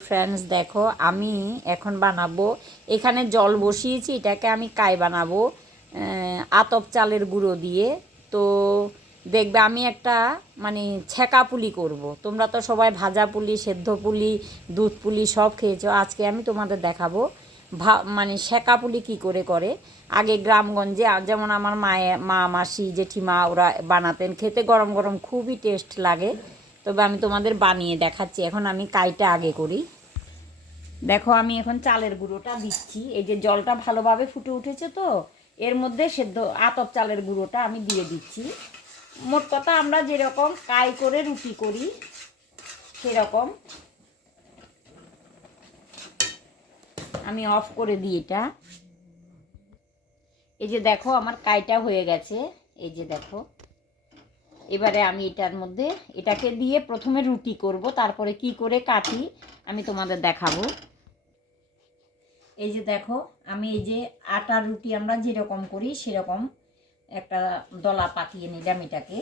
Friends দেখো আমি এখন বানাবো, এখানে জল বসিয়েছি, এটাকে আমি কাই বানাবো আতপ চালের গুঁড়ো দিয়ে। তো দেখবে আমি একটা মানে ছেঁকা পুলি করব। তোমরা তো সবাই ভাজা পুলি, সেদ্ধ পুলি, দুধ পুলি সব খেয়েছো, আজকে আমি তোমাদের দেখাবো মানে সেঁকা পুলি কী করে করে। আগে গ্রামগঞ্জে যেমন আমার মা মাসি জেঠিমা ওরা বানাতেন, খেতে গরম গরম খুবই টেস্ট লাগে। তবে আমি তোমাদের বানিয়ে দেখাচ্ছি। এখন আমি কাইটা আগে করি। দেখো আমি এখন চালের গুঁড়োটা দিচ্ছি, এই যে জলটা ভালোভাবে ফুটে উঠেছে, তো এর মধ্যে সেদ্ধ আতপ চালের গুঁড়োটা আমি দিয়ে দিচ্ছি। মোট কথা আমরা যেরকম কাই করে রুটি করি সেরকম। আমি অফ করে দিই এটা। এই যে দেখো আমার কাইটা হয়ে গেছে, এই যে দেখো। এবারে আমি এটার মধ্যে এটাকে দিয়ে প্রথমে রুটি করব, তারপরে কি করে কাটি আমি তোমাদের দেখাবো। এই যে দেখো আমি এই যে আটার রুটি আমরা যেরকম করি সেরকম একটা দলা পাকিয়ে নিলাম। এটাকে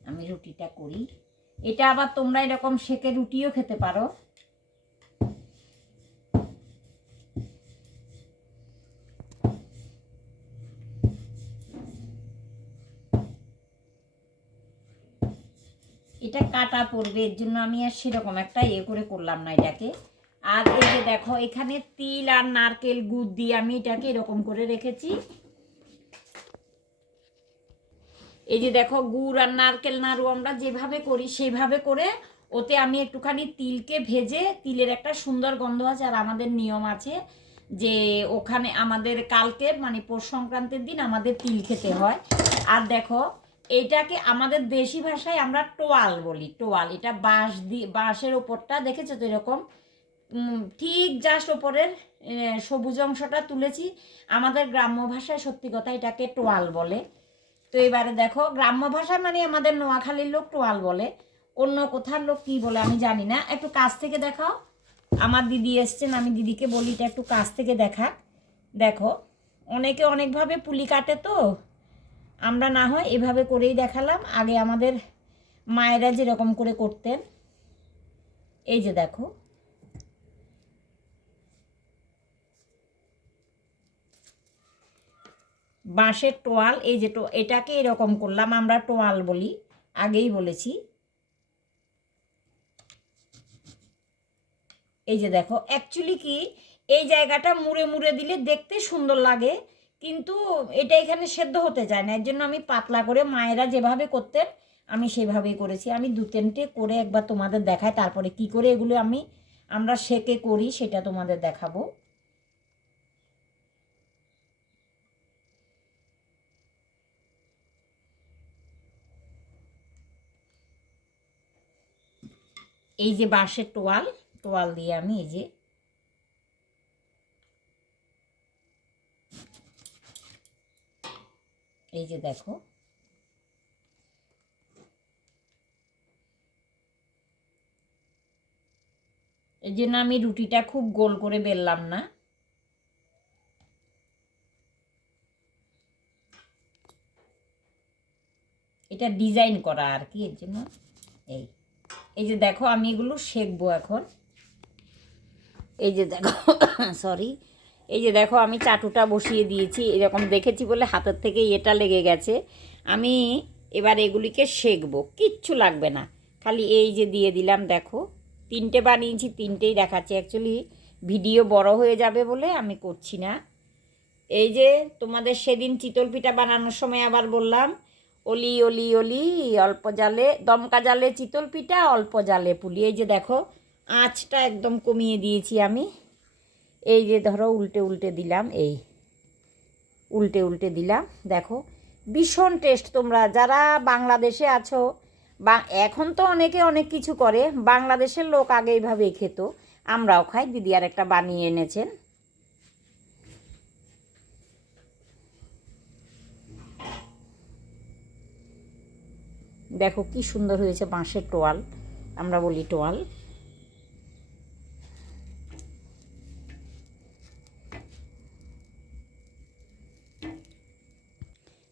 আমি রুটিটা করি। এটা আবার তোমরা এরকম সেকে রুটিও খেতে পারো। এটা কাটা পড়বে, এর জন্য আমি আর সেরকম একটা করে করলাম না এটাকে। আর এই যে দেখো এখানে তিল আর নারকেল গুড় দিয়ে আমি এটাকে এরকম করে রেখেছি। এই যে দেখো গুড় আর নারকেল নাড়ু আমরা যেভাবে করি সেইভাবে করে ওতে আমি একটুখানি তিলকে ভেজে, তিলের একটা সুন্দর গন্ধ আছে। আর আমাদের নিয়ম আছে যে ওখানে আমাদের কালকে মানে পৌষ সংক্রান্তির দিন আমাদের তিল খেতে হয়। আর দেখো এইটাকে আমাদের দেশি ভাষায় আমরা টোয়াল বলি, টোয়াল। এটা বাঁশ দিয়ে, বাঁশের ওপরটা দেখেছো তো এরকম ঠিক জাস্ট ওপরের সবুজ অংশটা তুলেছি। আমাদের গ্রাম্য ভাষায় সত্যি কথা এটাকে টোয়াল বলে। তো এবারে দেখো গ্রাম্য ভাষায় মানে আমাদের নোয়াখালীর লোক টোয়াল বলে, অন্য কোথার লোক কী বলে আমি জানি না। একটু কাছ থেকে দেখাও। আমার দিদি এসছেন, আমি দিদিকে বলি এটা একটু কাছ থেকে দেখা। দেখো অনেকে অনেকভাবে পুলি কাটে, তো আমরা না হয় এভাবে করেই দেখালাম। আগে আমাদের মায়েরা যেরকম করে করতেন। এই যে দেখো বাঁশের টোয়াল, এই যে এটাকে এরকম করলাম, আমরা টোয়াল বলি, আগেই বলেছি। এই যে দেখো অ্যাকচুয়ালি কি এই জায়গাটা মুড়ে মুড়ে দিলে দেখতে সুন্দর লাগে, কিন্তু এটা এখানে সেদ্ধ হতে চায় না। এর জন্য আমি পাতলা করে মায়েরা যেভাবে করতেন আমি সেভাবেই করেছি। আমি দু তিনটে করে একবার তোমাদের দেখাই, তারপরে কি করে এগুলো আমরা সেকে করি সেটা তোমাদের দেখাবো। এই যে বাঁশের টোয়াল, টোয়াল দিয়ে আমি এই যে দেখো এই জন্য আমি রুটিটা খুব গোল করে বেললাম না। এটা ডিজাইন করা আর কি, এর জন্য। এই যে দেখো আমি এগুলো সেঁকবো এখন। এই যে দেখো সরি, এই যে দেখো আমি চাটুটা বসিয়ে দিয়েছি, এরকম দেখেছি বলে হাতের থেকে এটা লেগে গেছে। আমি এবার এগুলিকে সেঁকবো, কিচ্ছু লাগবে না, খালি এই যে দিয়ে দিলাম। দেখো তিনটে বানিয়েছি, তিনটেই দেখাচ্ছি। অ্যাকচুয়ালি ভিডিও বড় হয়ে যাবে বলে আমি করছি না। এই যে তোমাদের সেদিন চিতল পিঠা বানানোর সময় আবার বললাম, অলি অলি অলি অল্প জালে, দমকা জালে চিতল পিঠা, অল্প জালে পুলি। এই যে দেখো আঁচটা একদম কমিয়ে দিয়েছি আমি। এই যে ধরো উল্টে উল্টে দিলাম, এই উল্টে উল্টে দিলাম। দেখো ভীষণ টেস্ট। তোমরা যারা বাংলাদেশে আছো, বা এখন তো অনেকে অনেক কিছু করে, বাংলাদেশের লোক আগে এইভাবেই খেত, আমরাও খাই। দিদি আর একটা বানিয়ে এনেছেন। দেখো কি সুন্দর হয়েছে, বাঁশের টোয়াল, আমরা বলি টোয়াল।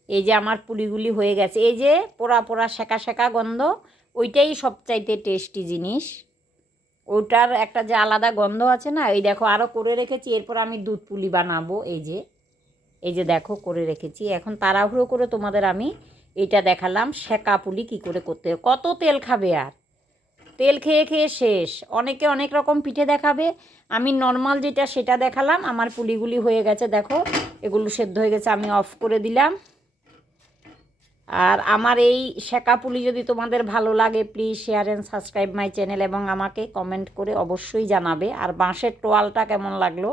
এই যে আমার পুলিগুলি হয়ে গেছে, এই যে পোড়া পোড়া সেকা সেকা গন্ধ, ওইটাই সবচাইতে টেস্টি জিনিস। ওটার একটা যে আলাদা গন্ধ আছে না, এই দেখো আরও করে রেখেছি। এরপর আমি দুধ পুলি বানাবো। এই যে দেখো করে রেখেছি। এখন তাড়াহুড়ো করে তোমাদের আমি এইটা দেখালাম সেকা পুলি কী করে করতে হয়। কত তেল খাবে আর, তেল খেয়ে খেয়ে শেষ। অনেকে অনেক রকম পিঠে দেখাবে, আমি নর্মাল যেটা সেটা দেখালাম। আমার পুলিগুলি হয়ে গেছে, দেখো এগুলো সেদ্ধ হয়ে গেছে, আমি অফ করে দিলাম। আর আমার এই সেকা পুলি যদি তোমাদের ভালো লাগে, please share and subscribe my channel, এবং আমাকে কমেন্ট করে অবশ্যই জানাবে। আর বাঁশের টোয়ালটা কেমন লাগলো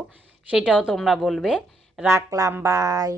সেটাও তোমরা বলবে। রাখলাম, বাই।